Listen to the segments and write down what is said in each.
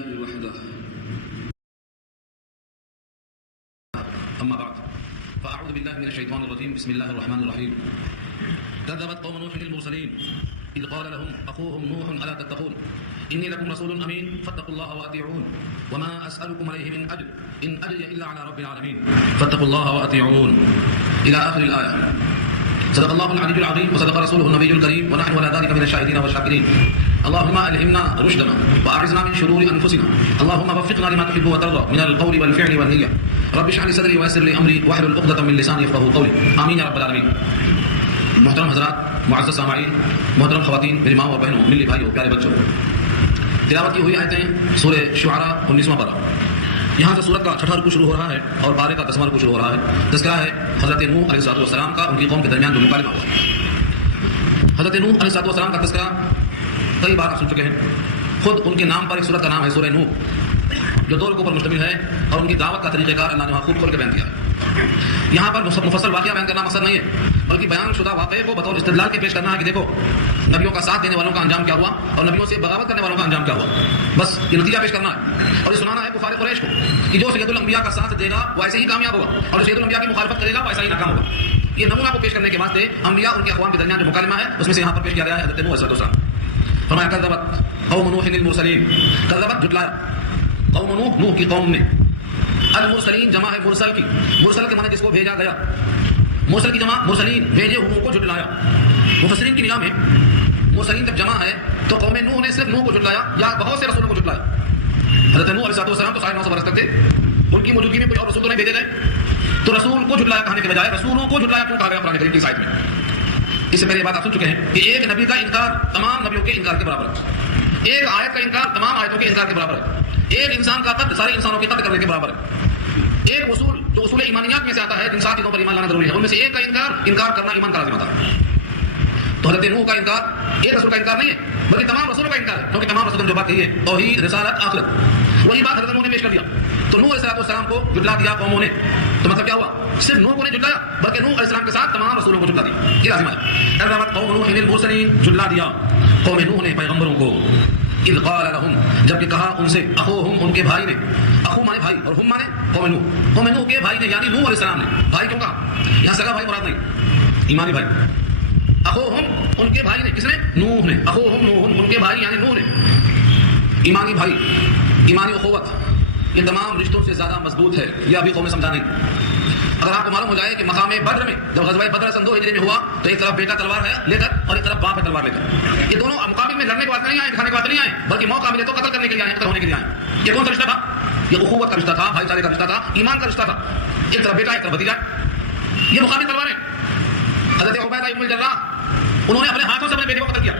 لله وحده أما بعد فأعوذ بالله من الشيطان الرجيم بسم الله الرحمن الرحيم كذبت قوم نوح المرسلين إذ قال لهم أخوهم نوح ألا تتقون إني لكم رسول أمين فاتقوا الله وأطيعون وما أسألكم عليه من أجر إن أجري إلا على رب العالمين فاتقوا الله وأطيعون إلى آخر الآية. صدق الله العلي العظيم وصدق رسوله النبي الكريم ونحن على ذلك من الشاهدين والشاكرين. اللهم ألهمنا رشدنا وأعذنا من شرور أنفسنا. اللهم وفقنا لما تحب وترضى من القول والفعل والنية. رب اشرح لي صدري ويسر لي أمري واحلل عقدة من لساني يفقهوا قولي. آمين يا رب العالمين. محترم حضرات، معزز سامعین، محترم خواتین، میری ماں اور بہنوں، ملی بھائیوں، پیارے بچوں، تلاوت کی ہوئی آیتیں سورہ شعراء 19واں پارہ. یہاں سے سورت کا 6واں رکوع شروع ہو رہا ہے اور پارے کا 10واں رکوع شروع ہو رہا ہے. تذکرہ ہے حضرت نوح علیہ السلام کا ان کی قوم کے درمیان جو مکالمہ ہوا. حضرت نوح علیہ السلام کا تذکرہ کئی بار آپ سن چکے ہیں. خود ان کے نام پر ایک سورت کا نام ہے سورہ نوح، جو 2 رکوع پر مشتمل ہے، اور ان کی دعوت کا طریقہ کار اللہ نے وہاں خوب کھول کے بیان کیا ہے. یہاں پر مفصل واقعہ بیان کرنا مقصد نہیں ہے، بلکہ بیان شدہ واقعے کو بطور استدلال کے پیش کرنا ہے کہ دیکھو نبیوں کا ساتھ دینے والوں کا انجام کیا ہوا اور نبیوں سے بغاوت کرنے والوں کا انجام کیا ہوا. بس یہ نتیجہ پیش کرنا ہے اور یہ سنانا ہے کفار قریش کو کہ جو سید الانبیاء کا ساتھ دے گا وہ ایسے ہی کامیاب ہوگا اور جو سید الانبیاء کی مخالفت کرے گا وہ ایسا ہی ناکام ہوگا. یہ نمونہ کو پیش کرنے کے واسطے انبیاء ان کے اقوام کے درمیان جو مکالمہ ہے اس میں سے یہاں پر پیش کیا گیا ہے حضرت نوح علیہ السلام. فرمایا کذبت قوم نوح المرسلین. کذبت جھٹلایا قوم نوح کی قوم نے. المرسلین جمع ہے مرسل کی. مرسل کے معنی جس کو بھیجا گیا. مرسل کی جمع مرسلین، بھیجے ہوئے کو جھٹلایا. مفسرین کی نگاہ میں مرسلین جب جمع ہے تو قوم نوح نے صرف نوح کو جھٹلایا یا بہت سے رسولوں کو جھٹلایا. حضرت نوح علیہ السلام تو 950 برس تک تھے، ان کی موجودگی میں کوئی اور رسول تو نہیں بھیجے گئے، تو رسول کو جھٹلایا کہنے کے بجائے رسولوں کو جھٹلایا کیوں کہا گیا قرآن کریم کی آیت میں. اس سے پہلے یہ بات آپ سن چکے ہیں کہ ایک نبی کا انکار تمام نبیوں کے انکار کے برابر ہے. ایک آیت کا انکار تمام آیتوں کے انکار کے برابر ہے. ایک انسان کا قتل سارے انسانوں کے قتل کرنے کے برابر ہے. ایک اصول جو اصول ایمانیات میں سے آتا ہے جن 7 چیزوں پر ایمان لانا ضروری ہے، ان میں سے ایک کا انکار کرنا ایمان کا لازم آتا ہے. تو حضرت نوح کا انکار ایک رسول کا انکار نہیں ہے بلکہ تمام رسولوں کا انکار ہے، کیونکہ تمام رسولوں نے جو بات کہی ہے توحید، رسالت، آخرت، وہی بات حضرت نوح نے پیش کر دیا. تو نوح علیہ السلام کو جھٹلا دیا قوموں نے. تو مطلب کیا ہوا؟ صرف نوح کو نہیں جھٹلایا بلکہ نوح علیہ السلام کے ساتھ تمام رسولوں کو جھٹلا دیا. یہ لازم ہے. کذبت قوم نوح المرسلین، جھٹلا دیا قوم نوح نے پیغمبروں کو. اذ قال لهم، جبکہ کہا ان سے، اخوہم، ان کے بھائی نے. اخو مانے بھائی اور ہم مانے قوم نوح. قوم نوح کے بھائی نے یعنی نوح علیہ السلام نے. بھائی کیوں کہا؟ یہاں سگا بھائی مراد نہیں، ایمانی بھائی. اخوہم ان کے بھائی نے. کس نے؟ نوح نے. اخوہم نوح، ان کے بھائی یعنی نوح نے. ایمانی بھائی، ایمانی اخوت یہ تمام رشتوں سے زیادہ مضبوط ہے. یہ ابھی قوم سمجھا نہیں. اگر آپ کو معلوم ہو جائے کہ مقام بدر میں جب غزوہ بدر سن 2 ہجری میں ہوا تو ایک طرف بیٹا تلوار ہے لے کر اور ایک طرف باپ ہے تلوار لے کر. یہ دونوں مقابل میں لڑنے کے واسطے نہیں آئے، دکھانے کے واسطے نہیں آئے، بلکہ موقع ملے تو قتل کرنے کے لیے آئے، قتل ہونے کے لیے آئے. یہ کون سا رشتہ تھا؟ یہ اخوت کا رشتہ تھا، بھائی چارے کا رشتہ تھا، ایمان کا رشتہ تھا. ایک طرف بیٹا ایک طرف بھتیجا. یہ مقابل تلواریں. حضرت عبیدہ ابن الجراح انہوں نے اپنے ہاتھوں سے اپنے بیٹے کو قتل کیا،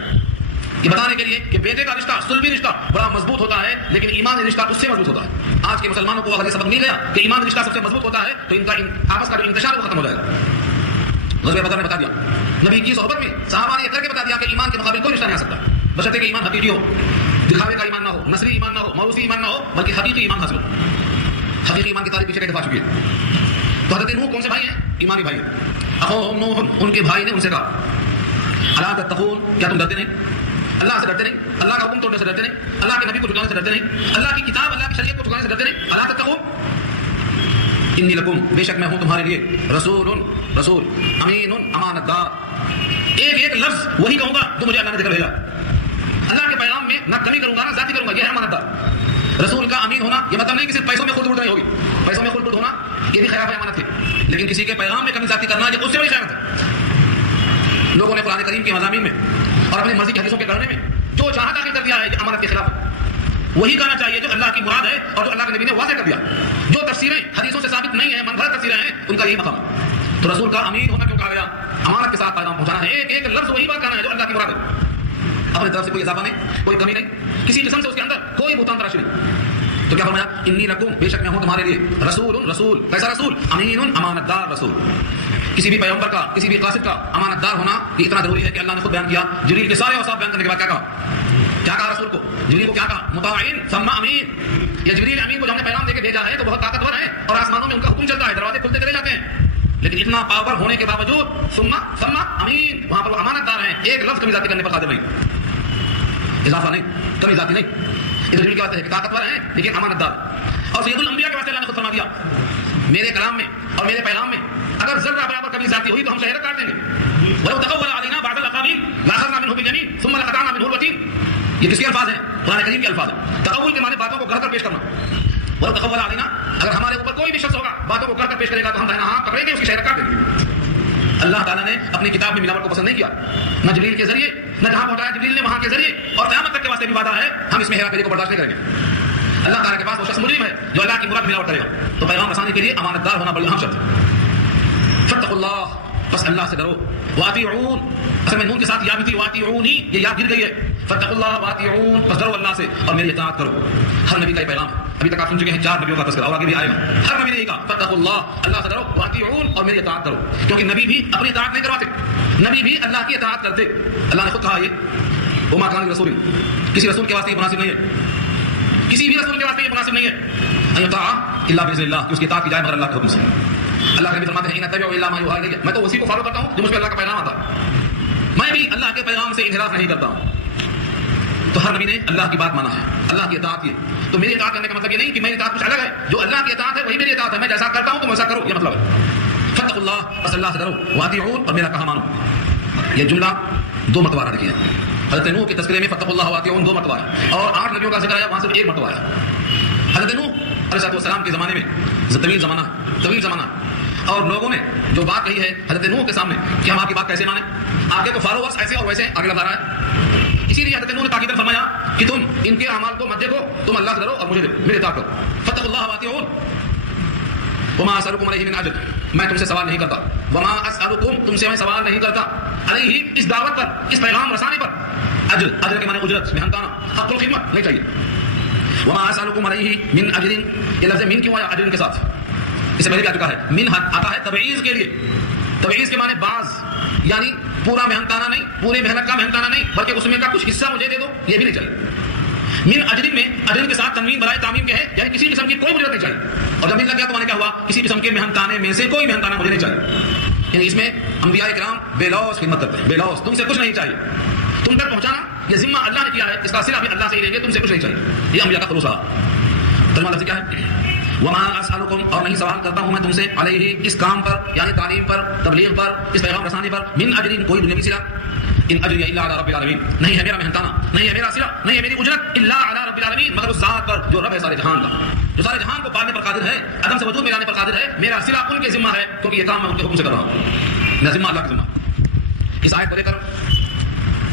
یہ بتانے کے لیے کہ بیٹے کا رشتہ صلبی رشتہ بڑا مضبوط ہوتا ہے لیکن ایمانی رشتہ اس سے مضبوط ہوتا ہے. آج کے مسلمانوں کو اگر یہ سبق مل گیا کہ ایمان رشتہ سب سے مضبوط ہوتا ہے تو ان کا آپس کا جو انتشار وہ ختم ہو جائے گا. غزوہ بدر نے بتا دیا، نبی کی صحبت میں صحابہ نے یہ کر کے بتا دیا کہ ایمان کے مقابل کوئی رشتہ نہیں آ سکتا بشرطے کہ ایمان حقیقی ہو، دکھاوے کا ایمان نہ ہو، نسلی ایمان نہ ہو، موروثی ایمان نہ ہو، بلکہ حقیقی ایمان حاصل ہو. حقیقی ایمان کی تعریف پیچھے کہہ دفعہ چکی ہے. تو حضرت نوح کون سے بھائی ہیں؟ ایمانی بھائی. اخوہم نوح، ان کے بھائی نے ان سے کہا الا تتقون، کیا تم ڈرتے نہیں؟ اللہ سے ڈرتے نہیں؟ اللہ کا حکم توڑنے سے ڈرتے نہیں؟ اللہ کے نبی کو جھٹلانے سے ڈرتے نہیں؟ اللہ کی کتاب، اللہ کی شریعت کو جھٹلانے سے ڈرتے نہیں؟ الا تتقون، انی لکم، بے شک میں ہوں تمہارے لیے رسول امین، امانت دار. ایک لفظ وہی کہوں گا جو مجھے اللہ نے دے کر بھیجا. اللہ کے پیغام میں نہ کمی کروں گا نہ زیادتی کروں گا. یہ ہے امانت دار. رسول کا امین ہونا یہ مطلب نہیں کہ صرف پیسوں میں خود نہیں ہوگی. پیسوں میں خود ہونا یہ بھی خلاف امانت ہے، لیکن کسی کے پیغام میں کمی زیادتی کرنا یہ اس سے بڑی خیانت ہے. لوگوں نے قرآن کریم کے مضامین میں اور اپنی مرضی کی حدیثوں کے کرنے میں جو چاہا داخل کر دیا ہے یہ امانت کے خلاف ہے. وہی کہنا چاہیے جو اللہ کی مراد ہے اور جو اللہ کے نبی نے واضح کر دیا. جو تفسیریں حدیثوں سے ثابت نہیں ہیں، من گھڑت تفسیریں ہیں، ان کا یہی مقام ہے. تو رسول کا امین ہونا کیوں کہا گیا؟ امانت کے ساتھ پیغام پہنچانا ہے. ایک لفظ وہی بات کہنا ہے جو اللہ کی مراد ہے. اپنی طرف سے کوئی اضافہ نہیں، کوئی کمی نہیں، کسی قسم سے اس کے اندر کوئی بہتان تراشی نہیں. تو کیا فرمایا؟ انی لکم، بے شک میں ہوں تمہارے لیے رسول. کیسا رسول؟ امین، امانت دار رسول. کسی بھی پیغمبر کا، کسی بھی قاصد کا امانت دار ہونا یہ اتنا ضروری ہے کہ اللہ نے خود بیان کیا. جبریل کے سارے اوصاف بیان کرنے کے بعد کیا کہا رسول کو؟ جبریل کو کیا کہا؟ مطاعین ثم امین. یہ جبریل امین کو جو ہم نے پیغام دے کے بھیجا ہے تو بہت طاقتور ہے اور آسمانوں میں ان کا حکم چلتا ہے، دروازے کھلتے چلے جاتے ہیں، لیکن اتنا پاور ہونے کے باوجود ثم امین، وہاں پر وہ امانت دار ہیں. ایک لفظ کمی ذاتی کرنے پر قادر نہیں، اضافہ نہیں، کمی ذاتی نہیں. جبریل کے واسطے طاقتور ہیں لیکن امانت دار. اور سید الانبیاء کے واسطے اللہ نے خود فرما دیا میرے کلام میں اور میرے پیغام میں اگر ذرہ برابر کبھی زیادتی ہوئی تو ہم شہر کاٹ دیں گے. وَلَوْ تَقَوَّلَ عَلَيْنَا بَعْضَ الْأَقَاوِيلِ لَأَخَذْنَا مِنْهُ بِالْيَمِينِ ثُمَّ لَقَطَعْنَا مِنْهُ الْوَتِينَ. یہ کس کے الفاظ ہیں؟ قرآن کریم کے الفاظ ہیں. تقول کے معنی باتوں کو گڑھ کر پیش کرنا. وَلَوْ تَقَوَّلَ عَلَيْنَا اگر ہمارے اوپر کوئی بھی شخص ہوگا باتوں کو گڑھ کر پیش کرے گا تو ہم دائنا ہاتھ پکڑیں گے اس کی شہر کاٹ دیں گے. اللہ تعالیٰ نے اپنی کتاب میں ملاوٹ کو پسند نہیں کیا, نہ جبریل کے ذریعے, نہ جہاں پہنچایا جبریل نے وہاں کے ذریعے, اور قیامت تک کے واسطے بھی وعدہ ہے ہم اس میں ہیرا پھیری کو برداشت نہیں کریں گے. اللہ تعالیٰ کے پاس وہ شخص مجرم ہے جو اللہ کی مراد ملاوٹ کرے گا, تو پیغام رسانی کے لیے امانت دار ہونا بڑی اہم شرط ہے. فاتقوا اللہ, بس اللہ سے ڈرو. واطیعون, اصل میں نون کے ساتھ یا بھی تھی واطیعونی, یہ یا گر گئی ہے. فاتقوا اللہ واطیعون, بس ڈرو اللہ سے اور میری اطاعت کرو. ہر نبی کا یہ پیغام ہے. ابھی تک آپ سن چکے ہیں 4 نبیوں کا تذکرہ اور آگے بھی آئے گا. ہر نبی نے یہ کہا فاتقوا اللہ, اللہ سے ڈرو, واطیعون اور میری اطاعت کرو, کیونکہ نبی بھی اپنی اطاعت نہیں کرواتے, نبی بھی اللہ کی اطاعت کرتے. اللہ نے خود کہا یہ وما کان لرسول, کسی رسول کے واسطے یہ مناسب نہیں ہے, کسی بھی رسول کے واسطے یہ مناسب نہیں ہے ان یطاع الا باذن اللہ, کہ اس کی اطاعت کی جائے مگر اللہ کے حکم سے. اللہ کے نبی فرماتے ہیں ان اتبع الا ما یوحى الی, میں تو اسی کو فالو کرتا ہوں جو مجھ پہ اللہ کا پیغام آتا ہے, میں بھی اللہ کے پیغام سے انحراف نہیں کرتا ہوں. تو ہر نبی نے اللہ کی بات مانا ہے, اللہ کی اطاعت کی. تو میری اطاعت کرنے کا مطلب یہ نہیں کہ میری اطاعت کچھ الگ ہے, جو اللہ کی اطاعت ہے وہی میری اطاعت ہے, میں جیسا کرتا ہوں تم ویسا کرو, یہ مطلب ہے. فاتقوا اللہ, بس اللہ سے ڈرو, واطیعون اور میرا کہا مانو. یہ جملہ 2 مرتبہ آ رہی ہے. حضرت نوح کے تذکرے میں فاتقوا اللہ واطیعون 2 مرتبہ ہے, اور 8 نبیوں کا ذکر آیا وہاں صرف 1 مرتبہ ہے. حضرت نوح علیہ السلام کے زمانے میں طویل زمانہ, اور لوگوں نے جو بات کہی ہے حضرت نوح کے سامنے کہ ہم آپ کی بات کیسے مانیں, آپ کے تو فالوورز ایسے اور ویسے آگے لگا رہا ہے. اسی لیے حضرت نوح نے تاکید فرمایا کہ تم ان کے اعمال کو مت دیکھو, تم اللہ سے ڈرو اور مجھے میری اطاعت کرو. فاتقوا اللہ واطیعون وما اسالکم علیہ من اجر, میں تم سے سوال نہیں کرتا, وما اسالکم, تم سے میں سوال نہیں کرتا, علیہ, اس دعوت پر, اس پیغام رسانے پر, اجر کے معنی اجرت, محنتانہ, حق الخدمت نہیں چاہیے. وما اسالکم علیہ من اجر, یہ لفظ من کیوں آیا اجر کے ساتھ؟ اس سے پہلے بھی آ چکا ہے. من آتا ہے تبعیض کے لیے, تبعیض کے معنی بعض, یعنی پورا محنتانہ نہیں, پوری محنت کا محنتانہ نہیں, بلکہ اس میں کا کچھ حصہ مجھے دے دو, یہ بھی نہیں چاہیے. من اجر میں اجر کے ساتھ تنوین برائے تعمیم کے ہے, یعنی کسی قسم کی کوئی مجرت نہیں چاہیے. اور جب من لگ گیا تو معنی کیا ہوا, کسی قسم کے محنتانے میں سے کوئی محنتانہ مجھے نہیں چاہیے. یعنی اس میں انبیاء کرام بے لوث خدمت کرتے ہیں, بے لوث, تم سے کچھ نہیں چاہیے, تم تک پہنچانا یہ ذمہ اللہ نے کیا ہے, اس کا صلہ بھی اللہ سے ہی لیں گے, تم سے کچھ نہیں چاہیے. یہ انبیاء کا خلوص رہا. ترجمہ لفظ کیا ہے؟ وما اسالکم, اور نہیں سوال کرتا ہوں میں تم سے, علیہ, اس کام پر, یعنی تعلیم پر, تبلیغ پر, اس پیغام رسانے پر, من اجر, کوئی دنیاوی صلہ, ان اجری الا علی رب العالمین, نہیں ہے میرا محنتانہ, نہیں ہے میرا صلہ, نہیں ہے میری اجرت, الا علی رب العالمین, مگر اس ذات پر جو رب ہے سارے جہان کا, جو سارے جہان کو پالنے پر قادر ہے, عدم سے وجود میں لانے پر قادر ہے. میرا صلہ ان کے ذمہ ہے, کیونکہ یہ کام میں ان کے حکم سے کر رہا ہوں, میرا ذمہ اللہ کا ذمہ. اس آیت کو لے کر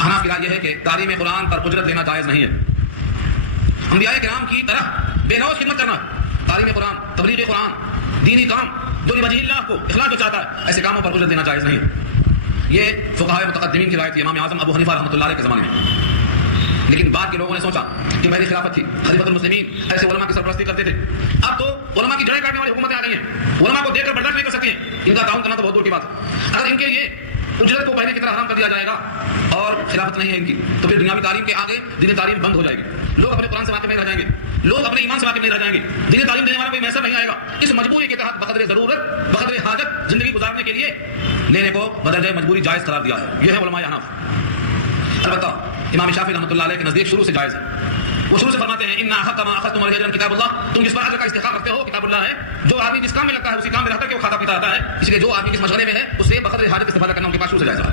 احناف کی رائے یہ ہے کہ تعلیم قرآن پر اجرت لینا جائز نہیں ہے. انبیاء کرام کی طرح بے لوث خدمت کرنا, تعلیم قرآن, تبلیغ قرآن, دینی کام جو وجہ اللہ کو اخلاص جو چاہتا ہے, ایسے کاموں پر اجرت دینا جائز نہیں. یہ فقہاء متقدمین کی رائے تھی, امام اعظم ابو حنیفہ رحمۃ اللہ علیہ کے زمانے میں. لیکن بعد کے لوگوں نے سوچا کہ پہلی خلافت تھی, خلیفۃ المسلمین ایسے علماء کی سرپرستی کرتے تھے, اب تو علماء کی جڑیں کاٹنے والی حکومتیں آ گئی ہیں, علماء کو دیکھ کر برداشت نہیں کر سکتی ہیں, ان کا تعاون کرنا تو بہت دور کی بات ہے. اگر ان کے یہ اجرت کو پہلے کی طرح حرام کر دیا جائے گا اور خلافت نہیں ہے ان کی, تو پھر دنیاوی تعلیم کے آگے دینی تعلیم بند ہو جائے گی, لوگ اپنے قرآن سے واقف نہیں رہ جائیں گے, لوگ اپنے ایمان سے واقف نہیں رہ جائیں گے, دینی تعلیم دینے والا کوئی میسر نہیں آئے گا. اس مجبوری کے تحت بقدر ضرورت, بقدر حاجت زندگی گزارنے کے لیے لینے کو بدرجہ مجبوری جائز قرار دیا ہے. یہ ہے علماء احناف. البتہ امام شافعی رحمۃ اللہ علیہ کے نزدیک شروع سے جائز ہے. وہ شروع سے فرماتے ہیں ان احق ما اخذتم علیہ اجرا کتاب اللہ, تم جس پر اجر کا استحقاق رکھتے ہو کتاب اللہ ہے. جو آدمی جس کام میں لگتا ہے اسی کام میں رہ کر کے وہ کھاتا پیتا رہتا ہے, اس لیے جو آدمی کس مشغلے میں ہے اسے بقدر حاجت استفادہ کرنا ان کے پاس شروع سے جائز ہے.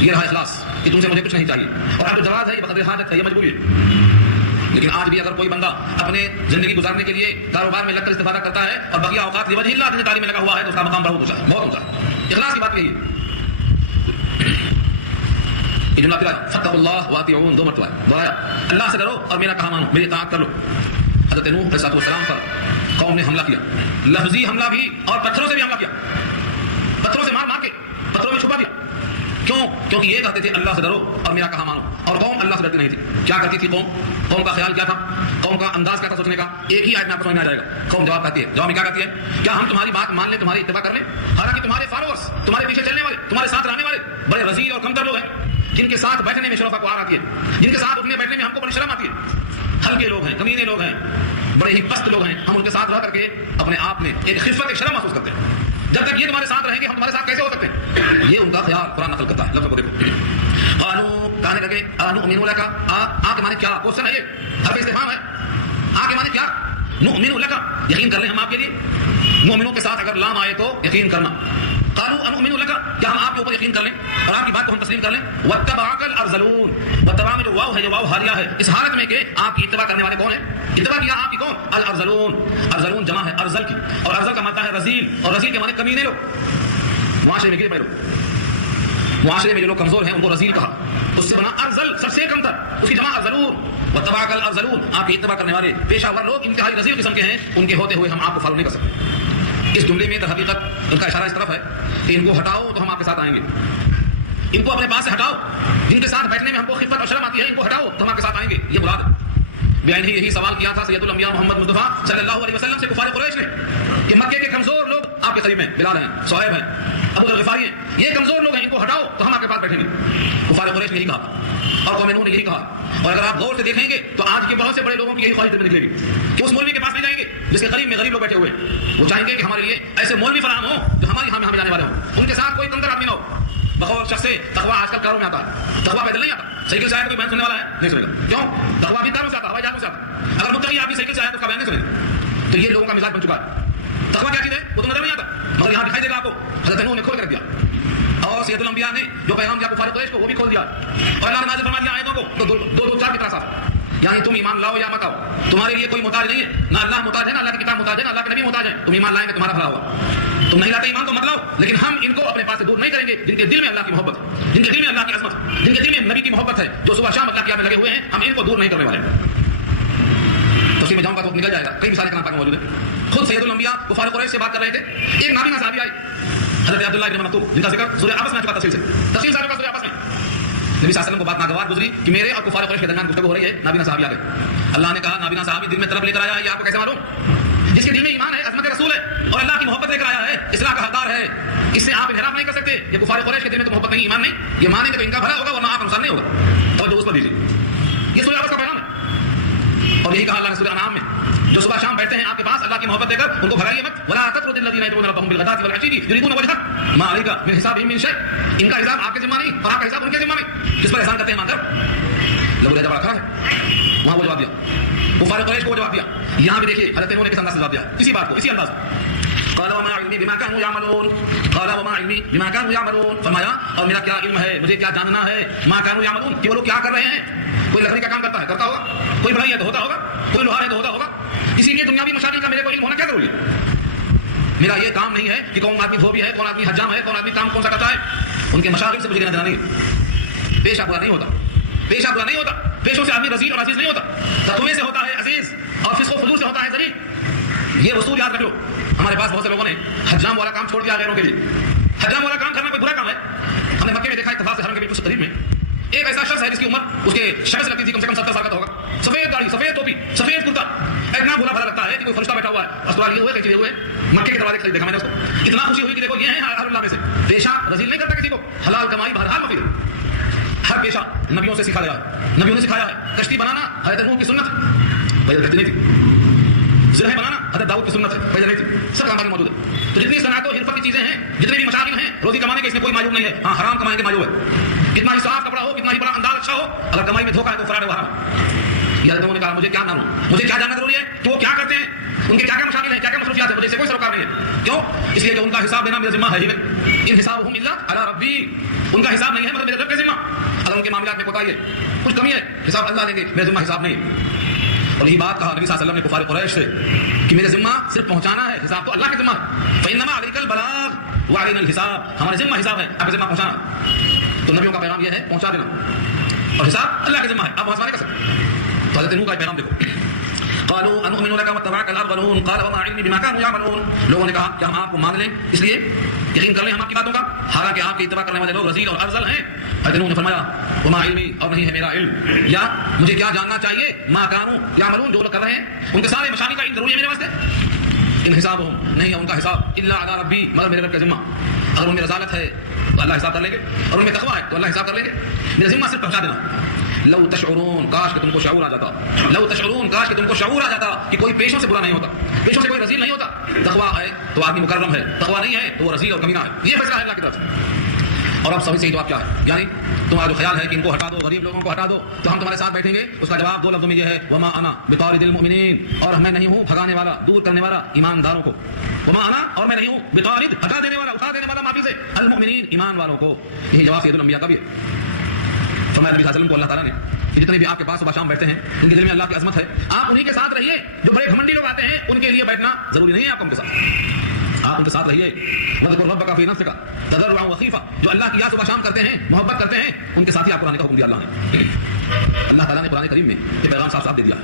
یہ رہا اخلاص کہ تم سے مجھے کچھ نہیں چاہیے, اور اب جو جواز ہے یہ بقدر حاجت ہے, یہ مجبوری ہے. لیکن آج بھی اگر کوئی بندہ اپنے زندگی گزارنے کے لیے کاروبار میں لگ کر استفادہ کرتا ہے اور بقیہ اوقات لوجہ اللہ کی تعلیم میں لگا ہوا ہے, تو اس کا مقام بہت اونچا ہے, بہت اونچا ہے. اخلاص کی بات یہی ہے. یہ جملہ پھر فاتقوا اللہ واطیعون 2 مرتبہ دہرایا, اللہ سے ڈرو اور میرا کہا مانو, میری اطاعت کر لو. حضرت نوح علیہ السلام پر قوم نے حملہ کیا, لفظی حملہ بھی اور پتھروں سے بھی حملہ کیا, پتھروں سے مار کے پتھروں میں چھپا دیا. کیوں؟ کیونکہ یہ کہتے تھے اللہ سے ڈرو اور میرا کہا مانو, اور قوم اللہ سے ڈرتی نہیں تھی. کیا کرتی تھی قوم کا خیال کیا تھا, قوم کا انداز کیا تھا سوچنے کا, ایک ہی آیت میں آپ کو سمجھ میں آ جائے گا. قوم جواب کہتی ہے, جواب میں کیا کہتی ہے, کیا ہم تمہاری بات مان لیں, تمہاری اتباع کر لیں, حالانکہ تمہارے فالوورز, تمہارے پیچھے چلنے والے, تمہارے ساتھ رہنے والے بڑے رذیل اور کمتر لوگ ہیں, جن کے ساتھ بیٹھنے میں شرف کو آ آتی ہے, جن کے ساتھ اٹھنے بیٹھنے میں ہم کو بڑی شرم آتی ہے. ہلکے لوگ ہیں, کمینے لوگ ہیں, بڑے ہی پست لوگ ہیں, ہم ان کے ساتھ رہ کر کے اپنے آپ میں ایک خفت, ایک شرم محسوس کرتے ہیں. جب تک یہ تمہارے ساتھ رہیں گے ہم تمہارے ساتھ کیسے ہو سکتے ہیں, یہ ان کا خیال قرآن نقل کرتا ہے. لفظ کو دیکھو, قالوا کہنے کہ نؤمن لک، آ کے معنی کیا؟ کوشچن ہے، یہ حرف استفہام ہے، آ کے معنی کیا؟ نؤمن لک، یقین کر لیں ہم آپ کے لیے. مومنوں کے ساتھ اگر لام آئے تو یقین کرنا. قالوا انؤمن لك، کیا ہم آپ کے اوپر یقین کر لیں اور آپ کی بات کو ہم تسلیم کر لیں. واتبعك الارذلون، واتبع میں جو واو ہے، جو واو حالیہ ہے، اس حالت میں کہ آپ کی اتباع کرنے والے کون ہیں؟ اتباع کیا آپ کی کون؟ الارذلون. ارذلون جمع ہے ارذل کی، اور ارذل کا معنی ہے رذیل، اور رذیل کے معنی کمینے لوگ، معاشرے میں گرے پڑے لوگ، معاشرے میں جو لوگ کمزور ہیں ان کو رذیل کہا، اس سے بنا ارذل، سب سے کم تر، اس کی جمع ارذلون. واتبعك الارذلون، آپ کی اتباع کرنے والے پیشہ ور لوگ انتہائی رذیل قسم کے ہیں، ان کے ہوتے ہوئے ہم آپ کو فالو نہیں کر سکتے. اس جملے میں در حقیقت ان کا اشارہ اس طرف ہے کہ ان کو ہٹاؤ تو ہم آپ کے ساتھ آئیں گے، ان کو اپنے پاس سے ہٹاؤ، جن کے ساتھ بیٹھنے میں ہم کو خفت اور شرم آتی ہے، ان کو ہٹاؤ تو ہم آپ کے ساتھ آئیں گے. یہ مراد ہے. بیان ہی یہی سوال کیا تھا سید الانبیاء محمد مصطفیٰ صلی اللہ علیہ وسلم سے کفار قریش نے کہ مکے کے کمزور لوگ آپ کے قریب ہیں، بلال ہیں، صہیب ہیں، ابو ذر غفاری ہیں، یہ کمزور لوگ ہیں، ان کو ہٹاؤ تو ہم آپ کے پاس بیٹھیں گے. کفار قریش نے یہی کہا اور قوم نوح نے یہی کہا. اور اگر آپ غور سے دیکھیں گے تو آج کے بہت سے بڑے لوگوں کی یہی خواہش دل میں نکلے گی کہ اس مولوی کے پاس نہیں جائیں گے جس کے قریب میں غریب لوگ بیٹھے ہوئے ہیں. وہ چاہیں گے کہ ہمارے لیے ایسے مولوی فراہم ہوں جو ہماری ہمیں جانے والے ہوں، ان کے ساتھ کوئی کمتر آدمی نہ ہو. بغور شخص سے تقویٰ آج کل کاروں میں آتا ہے، تقویٰ پیدل نہیں آتا. سائیکل سے آیا تو کوئی بیان سننے والا ہے نہیں سنے گا، کیوں؟ تقویٰ بھی کاروں سے آتا، ہوائی جہازوں سے آتا. اگر متقی آدمی سائیکل سے آیا تو اس کا بیان نہیں سنے گا. تو یہ لوگوں کا مزاج بن چکا ہے. تقویٰ کیا چیز ہے وہ تو نظر نہیں آتا، مگر یہاں دکھائی دے گا آپ کو. حضرت نوح نے کھول کے رکھ دیا اور سید الانبیاء نے جو پیغام دیا کفار قریش کو وہ بھی کھول دیا، اور اللہ نے نازل فرما دیا آیتوں کو. تو دو چار کی طرح صاف، یعنی تم ایمان لاؤ یا مت آؤ، تمہارے لیے کوئی محتاج نہیں ہے، نہ اللہ محتاج ہے، نہ اللہ کی کتاب محتاج ہے، نہ اللہ کے نبی محتاج ہے. تم ایمان لائیں گے تمہارا بھلا ہوگا. تم نہیں لاتے ایمان تو مت لاؤ، لیکن ہم ان کو اپنے پاس سے دور نہیں کریں گے جن کے دل میں اللہ کی محبت ہے، جن کے دل میں اللہ کی عظمت، جن کے دل میں نبی کی محبت ہے، جو صبح شام اللہ کی یاد میں لگے ہوئے ہیں، ہم ان کو دور نہیں کرنے والے. تفصیل میں جاؤں گا تو نکل جائے گا، کئی مثالیں کلام پاک میں موجود ہیں. خود سید الانبیاء کفار قریش سے بات کر رہے تھے. ایک نابینا صحابی آئی حضرت عبداللہ بن مکتوم، جن کا ذکر سورہ آبس میں آ چکا تفصیل صاحب کا سورہ آبس میں. نبی صلی اللہ علیہ وسلم کو بات ناگوار گزری کہ میرے اور کفار قریش کے درمیان گفتگو ہو رہی ہے. نابینا صحابی آ گئے. اللہ نے کہا نابینا صحابی دل میں طلب لے کر آیا ہے، یہ آپ کو کیسے معلوم؟ جس کے دل میں ایمان ہے، عظمت رسول ہے اور اللہ کی محبت لے کر آیا ہے، اصلاح کا حقدار ہے، اس سے آپ انحراف نہیں کر سکتے. یہ کفار قریش کے دل میں تو محبت نہیں، ایمان نہیں، یہ مانیں گے تو ان کا بھلا ہوگا ورنہ آپ نقصان نہیں ہوگا. توجہ اس پر دیجیے، یہ سورہ آبس کا پیغام ہے. اور یہی کہا اللہ نے سورہ انعام میں، جو صبح شام بیٹھتے ہیں آپ کے پاس اللہ کی محبت دے کر ان کو بھگائیے مت. ولا تطرد الذين يدعون ربهم بالغداة والعشي يريدون وجهه ما عليك من حسابهم من شيء. ان کا حساب آپ کے ذمہ نہیں اور آپ کا حساب ان کے ذمہ نہیں. کس پر احسان کرتے ہیں مان کر؟ لوگوں نے جواب رکھا ہے، وہاں وہ جواب دیا، کفار قریش کو جواب دیا. یہاں بھی دیکھیے حضرت نوح نے کس انداز سے جواب دیا، اسی بات کو اسی انداز. قال وما علمي بما كانوا يعملون، قال وما علمي بما كانوا يعملون، فرمایا اور میرا کیا علم ہے، مجھے کیا جاننا ہے، ما كانوا يعملون، کہ وہ لوگ کیا کر رہے ہیں. کوئی لکڑی کا کام کرتا ہے، کرتا ہوگا، کوئی بڑھائی ہے تو ہوتا ہوگا، کوئی لوہار ہے تو ہوتا ہوگا. اسی لیے دنیاوی مشاغل کا میرے کو علم ہونا کیا ضروری ہے. میرا یہ کام نہیں ہے کہ کون آدمی دھوبی ہے، کون آدمی حجام ہے، کون آدمی کام کون سا کرتا ہے. ان کے مشاغل سے مجھے لینا دینا نہیں ہے. پیشہ برا نہیں ہوتا، پیشہ برا نہیں ہوتا، پیشوں سے آدمی رذیل اور عزیز نہیں ہوتا، تقوی سے ہوتا ہے عزیز اور فسق و فجور سے ہوتا ہے ذلیل. یہ اصول یاد رکھ لو. ہمارے پاس بہت سے لوگوں نے حجام والا کام چھوڑ دیا غیروں کے لیے. حجام والا کام کرنا کوئی برا کام ہے. ہم نے مکے میں دیکھا اتفاق سے حرم کے بالکل قریب میں ایک ایسا شخص ہے جس کی عمر اس کے شکل سے لگتی تھی کم سے کم 70 سال کا ہوگا. سفید داڑھی، سفید ٹوپی، سفید کرتا، اتنا بھولا بھلا لگتا ہے کہ کوئی فرشتہ بیٹھا ہوا ہے. اسرار یہ ہوئے کہ چیزیں ہوئے مکے کے دروازے کے دیکھا میں نے اس کو، اتنا خوشی ہوئی کہ دیکھو یہ ہیں اہل اللہ میں سے. پیشہ رذیل نہیں کرتا کسی کو، حلال کمائی بہرحال مفید ہے. ہر پیشہ نبیوں سے سکھا گیا ہے، نبیوں نے سکھایا ہے. کشتی بنانا حضرت نوح کی سنت ہے، پہلے کشتی نہیں تھی. ذرہ بنانا حضرت داؤد کی سنت ہے، پہلے نہیں تھی. سب کام میں موجود ہے. تو جتنی صنعت و حرفت کی چیزیں ہیں، جتنے بھی مشاغل ہیں، روزی کمانے کے اس میں کوئی معیوب نہیں ہے. ہاں حرام کمانے کے معیوب ہے. کتنا ہی صاف کپڑا ہو، کتنا ہی بڑا انداز اچھا ہو، اگر کمائی میں دھوکہ ہے تو فراڈ ہے وہ حرام. یہ حضرت نے کہا مجھے کیا معلوم، مجھے کیا جاننا ضروری ہے کہ وہ کیا کرتے ہیں، ان کے کیا کیا مشاغل ہیں، کیا کیا مصروفیات ہیں، مجھے اس سے کوئی سروکار نہیں ہے. کیوں؟ اس لیے کہ ان کا حساب دینا میرا ذمہ ہے ہی نہیں. ان حسابهم الا علی ربی، ان کا حساب نہیں ہے مگر میرے رب کا ذمہ. اگر ان کے معاملات میں کوتاہی ہے، کچھ کمی ہے، حساب اللہ لیں گے، میرا ذمہ حساب نہیں ہے. اور یہی بات کہا نبی صلی اللہ علیہ وسلم نے کفار قریش سے کہ میرے ذمہ صرف پہنچانا ہے، حساب تو اللہ کے ذمہ ہے. فإنما عليك البلاغ وعلينا الحساب، ہمارے ذمہ حساب ہے، آپ کے ذمہ پہنچانا. تو نبیوں کا پیغام یہ ہے پہنچا دینا، اور حساب اللہ کے ذمہ ہے، آپ وہاں سے نہیں کر سکتے. تو حضرت نوح کا پیغام دیکھو. قالوا انؤمن لك واتبعك الارذلون قال وما علمي بما كانوا يعملون. لوگوں نے کہا کہ ہم آپ کو مان لیں، اس لیے یقین کر لیں ہم آپ کی باتوں کا، حالانکہ آپ کی اتباع کرنے والے لوگ رذیل اور ارذل ہیں. حضرت نوح نے فرمایا وما علمی، اور نہیں ہے میرا علم، یا مجھے کیا جاننا چاہیے، ما كانوا يعملون، جو لوگ کر رہے ہیں ان کے سارے مشاغل کا علم ضروری ہے میرے واسطے. ان حسابهم، نہیں ہے ان کا حساب، الا علی ربی، مگر میرے رب کا ذمہ. اگر ان میں رضالت ہے تو اللہ حساب کر لیں گے، اور ان میں تقویٰ ہے تو اللہ حساب کر لیں گے. میرا ذمہ صرف پہنچا دینا. لو تشعرون، کاش کہ تم کو شعور آ جاتا، لو تشعرون، کاش کہ تم کو شعور آ جاتا کہ کوئی پیشوں سے برا نہیں ہوتا، پیشوں سے کوئی رذیل نہیں ہوتا. تقویٰ ہے تو آدمی مکرم ہے، تقویٰ نہیں ہے تو وہ رذیل اور کمینہ ہے. یہ فیصلہ ہے اللہ کی طرف سے. اور اب صحیح جواب کیا ہے؟ یعنی تمہارا جو خیال ہے کہ ان کو ہٹا دو، غریب لوگوں کو ہٹا دو تو ہم تمہارے ساتھ بیٹھیں گے، اس کا جواب دو لفظوں میں یہ ہے وما انا بطارد المؤمنین، اور میں نہیں ہوں بھگانے والا، دور کرنے والا ایمانداروں کو. وما انا، اور میں نہیں ہوں بطارد، ہٹا دینے والا، اٹھا دینے والا معافی سے، المؤمنین، ایمان والوں کو. یہی جواب سید الانبیاء کا بھی ہے. فرمایا نبی صلی اللہ علیہ وسلم کو اللہ تعالیٰ نے کہ جتنے بھی آپ کے پاس صبح شام بیٹھتے ہیں ان کے دل میں اللہ کی عظمت ہے، آپ انہی کے ساتھ رہیے. جو بڑے گھمنڈی لوگ آتے ہیں ان کے لیے بیٹھنا ضروری نہیں ہے، آپ ان کے ساتھ، آپ ان کے ساتھ رہیے. وَاذْكُرْ رَبَّكَ فِي نَفْسِكَ تَضَرُّعًا وَخِيفَةً، جو اللہ کی یاد صبح شام کرتے ہیں، محبت کرتے ہیں، ان کے ساتھ ہی آپ قرآن کا حکم دیا اللہ نے. اللہ تعالیٰ نے قرآن کریم میں یہ پیغام صاف صاف دے دیا.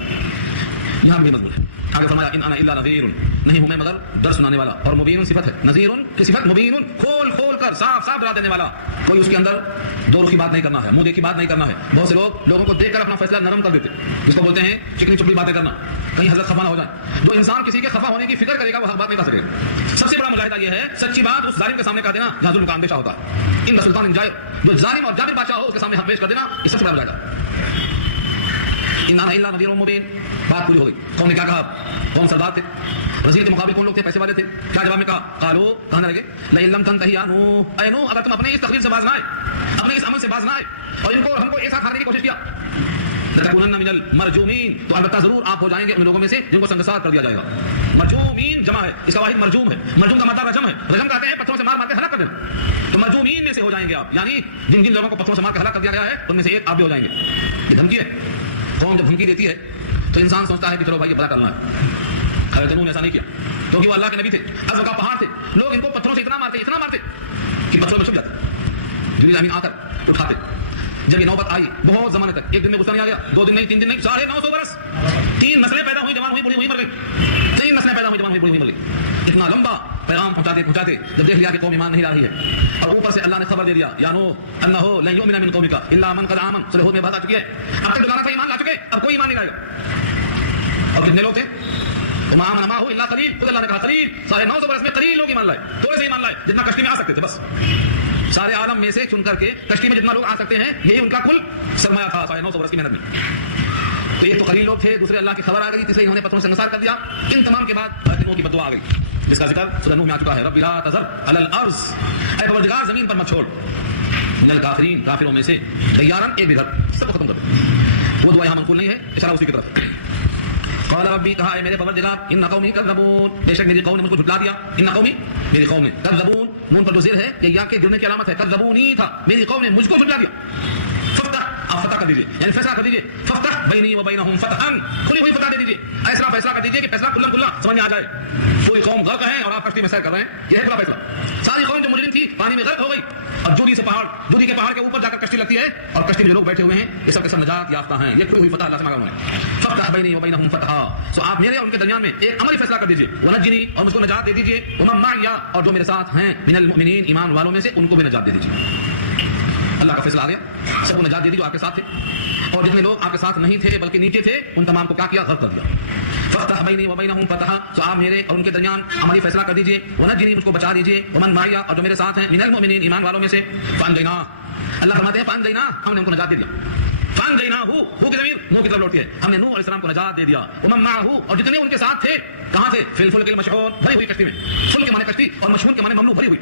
یہاں بھی مضمون ہے. آگے فرمایا ان انا الا نذیر، نہیں ہوں میں مگر ڈر سنانے والا. اور مبین صفت ہے، نذیر کی صفت، مبین کھول کھول کر صاف صاف ڈرا دینے والا. کوئی اس کے اندر دو رخی بات نہیں کرنا ہے، منہ دیکھی بات نہیں کرنا ہے. بہت سے لوگوں کو دیکھ کر اپنا فیصلہ نرم کر دیتے، جس کو بولتے ہیں چکنی چپڑی باتیں کرنا، کہیں حضرت خفا نہ ہو جائے. جو انسان کسی کے خفا ہونے کی فکر کرے گا وہ حق بات نہیں کر سکے گا. سب سے بڑا مجاہدہ یہ ہے سچی بات اس ظالم کے سامنے کہہ دینا جہاں ظلم کا اندیشہ ہوتا ہے. ان سلطان جائر، جو ظالم اور جابر بادشاہ ہو اس کے سامنے حق پیش کر دینا، یہ سب سے بڑا مجاہدہ. ان انا الا نذیر مبین، بات پوری ہو گئی. قوم نے کیا کہا؟ کون سردار تھے؟ وزیر کے مقابل کون لوگ تھے؟ پیسے والے تھے. کیا جواب میں کہا؟ قالوا، کہنے لگے لئن لم تنتہی یا نوح، اے نوح اگر تم اپنے اس تقریر سے باز نہ آئے، اپنے اس عمل سے باز نہ آئے اور ہم کو ایک ساتھ ہارنے کی کوشش کیا، لتکونن من المرجومین، تو البتہ ضرور آپ ہو جائیں گے ان لوگوں میں سے جن کو سنگسار کر دیا جائے گا. مرجومین جمع ہے، اس کا واحد مرجوم ہے. مرجوم کا مادہ رجم ہے، رجم کہتے ہیں پتھروں سے مار مار کے ہلاک کر دینا. تو مرجومین میں سے ہو جائیں گے آپ، یعنی جن جن لوگوں کو پتھروں سے مار کے ہلاک کر دیا گیا ہے ان میں سے ایک آپ بھی ہو جائیں گے. یہ دھمکی ہے. قوم جب دھمکی دیتی ہے تو انسان سوچتا ہے کہ چلو بھائی یہ بڑا کرنا ہے. خیر جنوں نے ایسا نہیں کیا کیونکہ وہ اللہ کے نبی تھے، عزم کا پہاڑ تھے. لوگ ان کو پتھروں سے اتنا مارتے کہ پتھروں میں چھپ جاتے، جنہیں زمین آ کر اٹھاتے. جب یہ نوبت آئی بہت زمانے تک، ایک دن میں غصہ نہیں آ گیا، 2 دن نہیں، 3 دن نہیں، 950 برس، 3 نسلیں پیدا ہوئی، جوان ہوئی، بوڑھی ہوئی، مر گئی. 3 نسلیں پیدا ہوئی، جوان ہوئی، بوڑھی ہوئی، مر گئی. اتنا لمبا پیغام پہنچاتے جب دیکھ لیا کہ قوم ایمان نہیں لا رہی ہے، اور اوپر سے اللہ نے خبر دے دیا یا نوح انہ لن یؤمن من قومک الا من قد آمن. سورہ ہود میں بات آ چکی ہے. اب تک ڈرانا تھا ایمان لا چکے، اب کوئی ایمان نہیں لائے گا. اور کتنے لوگ تھے؟ وما آمن معه الا قلیل. خود اللہ نے کہا قلیل، 950 برس میں قلیل لوگ ایمان لائے، تھوڑے سے ایمان لائے جتنا کشتی میں آ سکتے تھے. بس سارے عالم میں سے چن کر کے کشتی میں جتنا لوگ آ سکتے ہیں یہی ان کا کل سرمایہ تھا 950 برس کی محنت میں. تو یہ تو قلیل لوگ تھے. دوسرے اللہ کی خبر آ گئی، تیسرے انہوں نے پتھروں سے انصار کر دیا. ان تمام کے بعد دنوں کی بددعا آ گئی جس کا ذکر سورہ نوح میں آ چکا ہے. رب لا تذر علی الارض، اے پروردگار زمین پر مت چھوڑ، من الکافرین، کافروں میں سے، دیارن، ایک بھی گھر، سب کو ختم کر. وہ دعا یہاں منقول نہیں ہے، اشارہ اسی کی طرف. قال ربی، کہا اے میرے پروردگار، ان قومی کذبون، بے شک میری قوم نے مجھ کو جھٹلا دیا. ان قومی، میری قوم نے، کذبون، نون پر جو زیر ہے یہ یا کے گرنے کی علامت ہے. کذبونی تھا، میری قوم نے مجھ کو جھٹلا دیا. ففتح، آپ فتح کر دیجیے، یعنی فیصلہ کر دیجیے. ففتح بینی و بینہم فتحن، کھلی ہوئی فتح دے دیجیے. ایسا فیصلہ کر دیجیے کہ فیصلہ کلم کلا سمجھ میں آ جائے. پوری قوم غرق ہے اور آپ کشتی میں سیر کر رہے ہیں، یہ ہے بڑا فیصلہ. ساری قوم جو مجرم تھی پانی میں غرق ہو گئی، اور جودی کے پہاڑ کے اوپر جا کر کشتی لگتی ہے، اور کشتی میں جو لوگ بیٹھے ہوئے ہیں یہ سب کے سب نجات یافتہ ہیں. یہ کھلی ہوئی فتح اللہ سے مانگا انہوں نے. فتح بینی و بینہم فتحا، سو آپ میرے اور ان کے درمیان میں ایک عملی فیصلہ کر دیجیے. ونجنی، اور مجھ کو نجات دے دیجیے. ومن معی، اور جو میرے ساتھ ہیں، من المؤمنین، ایمان والوں میں سے، ان کو بھی نجات دے دیجیے. اللہ کا فیصلہ آ گیا، سب کو نجات دے دی جو آپ کے ساتھ تھے، اور جتنے لوگ آپ کے ساتھ نہیں تھے بلکہ نیچے تھے ان تمام کو کیا کیا؟ غرق کر دیا. فتح بینی و بینہم فتحا، تو آپ میرے اور ان کے درمیان عملی فیصلہ کر دیجیے. ونجنی، مجھ کو بچا دیجیے. ومن معی، اور جو میرے ساتھ ہیں، من المؤمنین، ایمان والوں میں سے. فانجینا، اللہ فرماتے ہیں فانجینا، ہم نے ان کو نجات دے دیا. فانجینا ہو کی ضمیر منہ کی طرف لوٹتی ہے، ہم نے نوح علیہ السلام کو نجات دے دیا. ومن معه، اور جتنے ان کے ساتھ تھے، کہاں تھے؟ فی الفلک المشحون، بھری ہوئی کشتی میں. فل کے معنی کشتی اور مشحون کے معنی مملو، بھری ہوئی.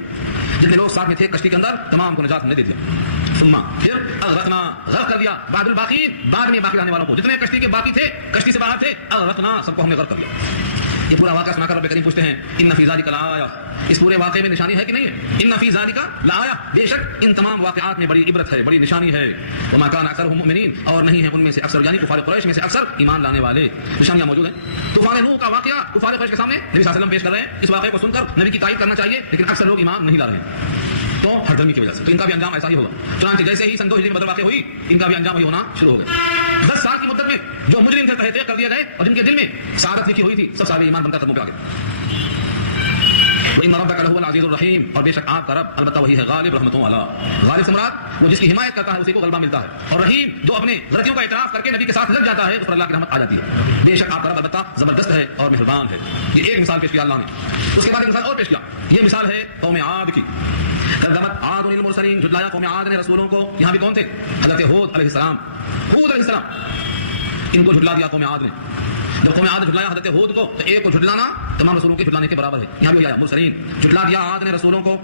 جتنے لوگ ساتھ میں تھے کشتی کے اندر تمام کو نجات ہم نے دے دیا. ثم، پھر اغرقنا، غرق کر دیا. بعد الباقین، بعد میں باقی رہنے والوں کو، جتنے کشتی کے باقی تھے، کشتی سے باہر تھے، اغرقنا، سب کو ہم نے غرق کر دیا. یہ پورا واقعہ سنا کر رب کریم پوچھتے ہیں ان فی ذلک لآیہ، اس پورے واقعے میں نشانی ہے کہ نہیں ہے؟ ان فی ذلک لآیہ، بے شک ان تمام واقعات میں بڑی عبرت ہے، بڑی نشانی ہے. وما کان اکثرهم مؤمنین، اور نہیں ہے ان میں سے اکثر، یعنی کفار قریش میں سے اکثر ایمان لانے والے. نشانیاں موجود ہیں. طوفان نوح کا واقعہ کفار قریش کے سامنے نبی صلی اللہ علیہ وسلم پیش کر رہے ہیں. اس واقعے کو سن کر نبی کی تائید کرنا چاہیے، لیکن اکثر لوگ ایمان نہیں لا رہے ہیں. تو ہر دھرمی کی وجہ سے، تو ان کا بھی انجام ایسا ہی ہوگا. چنانچہ جیسے ہی سن 2 ہجری میں بدر واقع ہوئی، ان کا بھی انجام وہی ہونا شروع ہو گیا. 10 سال کی مدت میں جو مجرم تھے تحقیق کر دیے گئے، اور جن کے دل میں سعادت لکھی ہوئی تھی، سب صحابہ ایمان بن کر قدموں پہ آ گئے. وَإِنَّ رَبَّكَ لَهُوَ الْعَزِيزُ الرَّحِيمُ، اور بے شک آپ کا رب البتہ وہی ہے غالب، رحمتوں والا. غالب سے مراد وہ جس کی حمایت کرتا ہے اسی کو غلبہ ملتا ہے. اور رحیم جو اپنے غلطیوں کا اعتراف کر کے نبی کے ساتھ لگ جاتا ہے اس پر اللہ کی رحمت آ جاتی ہے. بے شک آپ کا رب البتہ زبردست ہے اور مہربان ہے. یہ ایک مثال پیش کیا اللہ نے. اس کے بعد ایک مثال اور پیش کیا. یہ مثال ہے قوم عاد کی. کذبت عاد المرسلین، جھٹلایا قوم عاد نے رسولوں کو. یہاں بھی کون تھے؟ حضرت ہود علیہ السلام. ہود علیہ السلام، ان کو جھٹلا دیا قوم عاد نے. جب قوم عاد نے جھٹلایا حضرت ہود کو، تو ایک کو جھٹلانا تمام رسولوں کے جھٹلانے کے برابر ہے. یہاں بھی آیا مرسلین، جھٹلا دیا عاد نے رسولوں کو.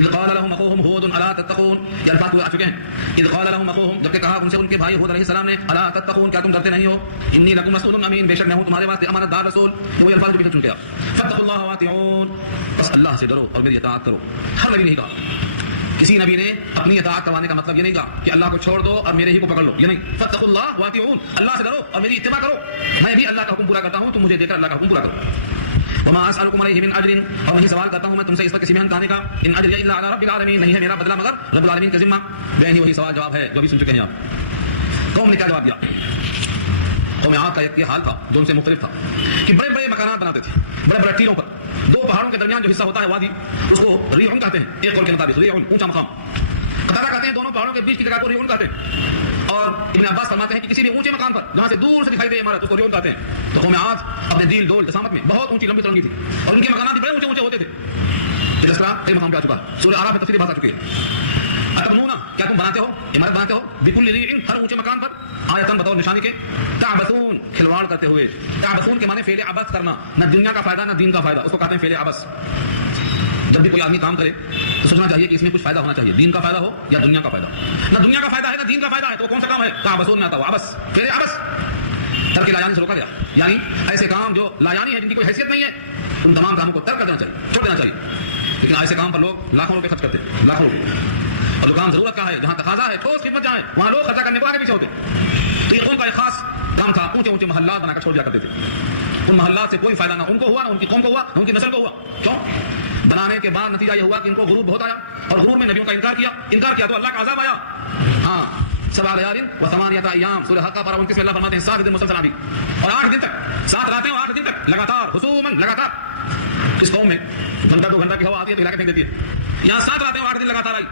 اذ قال لهم اخوهم هود الا تتقون، یہ الفاظ آ چکے ہیں. اذ قال لهم اخوهم، جبکہ کہا ان سے ان کے بھائی ہود علیہ السلام نے الا تتقون، کیا تم ڈرتے نہیں ہو؟ انی لکم رسول امین، بے شک میں ہوں تمہارے واسطے امانت دار رسول. وہی الفاظ جو پیچھے چن گیا. فاتقوا اللہ واطیعون، بس اللہ سے ڈرو اور میری اطاعت کرو. ہر نبی نہیں کہا، کسی نبی نے اپنی اطاعت کروانے کا مطلب یہ نہیں کہا کہ اللہ کو چھوڑ دو اور میرے ہی کو پکڑ لو، یہ نہیں. فاتقوا اللہ واطیعون، اللہ سے ڈرو اور میری اتباع کرو. میں بھی اللہ کا حکم پورا کرتا ہوں، تم مجھے دیکھ کر اللہ کا حکم پورا کرو. وما اسالکم علیہ من اجر، اور نہیں سوال کرتا ہوں میں تم سے اس پر کسی محنت کھانے کا. ان اجر الا علی رب العالمین، نہیں ہے میرا بدلہ مگر رب العالمین کے ذمہ. بہن ہی وہی سوال جواب ہے جو ابھی سن چکے ہیں آپ. قوم نے کیا جواب دیا؟ قوم عاد کا یہ حال تھا جو ان سے مختلف تھا کہ بڑے بڑے مکانات بناتے تھے، بڑے بڑے ٹیلوں پر. دو پہاڑوں کے درمیان جو حصہ ہوتا ہے وادی، اس کو ریعون کہتے ہیں. ایک قول کے مطابق ریعون اونچا مقام. قتادہ کہتے ہیں دونوں پہاڑوں کے بیچ کی جگہ کو ریعون کہتے ہیں. اور ابن عباس فرماتے ہیں کہ کسی بھی اونچے مقام پر جہاں سے دور سے دکھائی دے عمارت، اس کو ریعون کہتے ہیں. تو قوم عاد اپنے دیل ڈول جسامت میں بہت اونچی لمبی ترنگی تھی اور ان کے مکانات بھی بڑے اونچے اونچے ہوتے تھے. اس طرح کئی مقام پہ آ چکا ہے. سورہ اعراف میں تفصیلی بات آ چکی ہے. اتبنون، کیا تم بناتے ہو، عمارت بناتے ہو، بکل ریع، ہر اونچے مکان پر، آیتن بطور نشانی کے، تعبثون، کھلواڑ کرتے ہوئے. تعبثون کے معنی فعل عبث کرنا، نہ دنیا کا فائدہ نہ دین کا فائدہ، اس کو کہتے ہیں فعل عبث. جب بھی کوئی آدمی کام کرے تو سوچنا چاہیے کہ اس میں کچھ فائدہ ہونا چاہیے، دین کا فائدہ ہو یا دنیا کا فائدہ. نہ دنیا کا فائدہ ہے نہ دین کا فائدہ ہے تو وہ کون سا کام ہے؟ تعبثون میں آتا ہو عبث، فعل عبث. ترک لایانی سے روکا گیا، یعنی ایسے کام جو لایانی ہے، جن کی کوئی حیثیت نہیں ہے، ان تمام کاموں کو ترک کر دینا چاہیے، چھوڑ دینا چاہیے. لیکن ایسے کام پر لوگ لاکھوں روپے خرچ کرتے ہیں، لاکھوں روپے. اور جو کام ضرورت کا ہے، جہاں تقاضا ہے، ٹھوس خدمت جہاں ہے، وہاں لوگ خرچہ کرنے کو آگے پیچھے ہوتے. تو یہ قوم کا ایک خاص کام تھا، اونچے اونچے محلات بنا کر چھوڑ دیا کرتے تھے. ان محلات سے کوئی فائدہ نہ ان کو ہوا، نہ ان کی قوم کو ہوا، نہ ان کی نسل کو ہوا. کیوں؟ بنانے کے بعد نتیجہ یہ ہوا کہ ان کو غرور بہت آیا اور غرور میں نبیوں کا انکار کیا تو اللہ کا عذاب آیا. ہاں، 7 لیال و 8 ایام، سورہ حق پر 29 میں اللہ فرماتے ہیں 7 دن مسلسل آندھی اور 8 دن تک، 7 راتیں اور 8 دن تک لگاتار، حسوماً لگاتار. اس قوم میں گھنٹہ 2 گھنٹہ کی ہوا آتی ہے تو ہلا کے پھینک دیتی ہے. یہاں 7 راتیں اور 8 دن لگاتار آئی.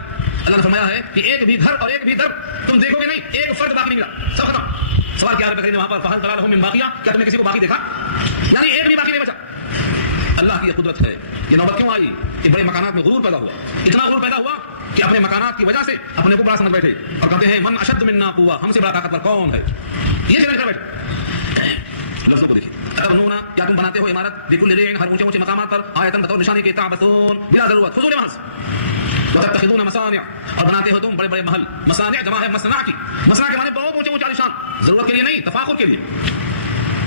اللہ نے فرمایا ہے کہ ایک بھی گھر اور ایک بھی در تم دیکھو گے نہیں، ایک فرد باقی نہیں ملا، سب ختم. سوال کیا ہے وہاں پر فہل ضلالہم من باقیہ، کیا تم نے کسی کو باقی دیکھا؟ یعنی ایک بھی باقی نہیں بچا. اللہ کی یہ قدرت ہے. یہ نوبت کیوں آئی کہ بڑے مکانات میں غرور پیدا ہوا؟ اتنا غرور پیدا ہوا کہ اپنے مکانات کی وجہ سے اپنے کو بڑا سمجھ بیٹھے اور کہتے ہیں من اشد منا قوہ، ہم سے بڑا طاقتور کون ہے؟ یہ چلے کر بیٹھے. لفظوں کو دیکھیں. اتبنون، کیا تم بناتے ہو عمارت، بکل ریع، ہر اونچے اونچے مقامات پر، آیتن بطور نشانی کے، تعبثون، بلا ضرورت، فضول محض. وتتخذون مصانع، اور بناتے ہو تم بڑے بڑے محل. مصانع جمع ہے مصنع کی. مصنع کے معنی بہت اونچے اونچے عالیشان، ضرورت کے لیے نہیں، تفاخر کے لیے.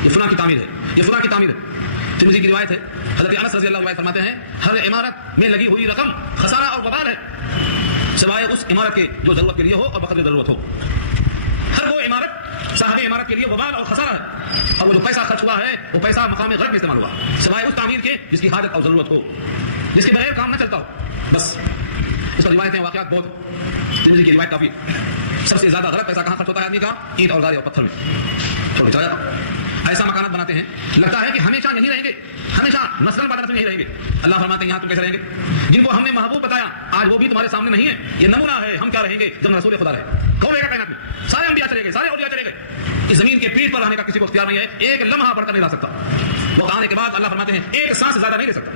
یہ فلاں کی تعمیر ہے، یہ فلاں کی تعمیر ہے. ترمذی کی روایت ہے، حضرت انس رضی اللہ عنہ فرماتے ہیں ہر عمارت میں لگی ہوئی رقم خسارہ اور وبال ہے سوائے اس عمارت کے جو ضرورت کے لیے ہو اور بقدر ضرورت ہو. ہر وہ عمارت صاحب عمارت کے لیے وبال اور خسارہ ہے، اور وہ جو پیسہ خرچ ہوا ہے وہ پیسہ مقام غرب میں استعمال ہوا، سوائے اس تعمیر کے جس کی حاجت اور ضرورت ہو، جس کے بغیر کام نہ چلتا ہو. بس اس پر روایتیں واقعات بہت. ترمذی کی روایت کافی. سب سے زیادہ غلط پیسہ کہاں خرچ ہوتا ہے آدمی کا؟ اینٹ اور گارے اور پتھر میں. چھوڑ چلا جاتا. ایسا مکانات بناتے ہیں لگتا ہے کہ ہمیشہ یہیں رہیں گے، ہمیشہ نسل بعد نسل یہیں رہیں گے. اللہ فرماتے ہیں یہاں تم کیسے رہیں گے؟ جن کو ہم نے محبوب بتایا آج وہ بھی تمہارے سامنے نہیں ہے. یہ نمونہ ہے ہم کیا رہیں گے جب رسول خدا رہے. کون رہے گا کائنات میں؟ سارے انبیاء چلے گئے، سارے اولیاء چلے گئے. اس زمین کے پیٹھ پر رہنے کا کسی کو اختیار نہیں ہے. ایک لمحہ بڑھ کر نہیں رہ سکتا. وہ آنے کے بعد اللہ فرماتے ہیں ایک سانس زیادہ نہیں لے سکتا.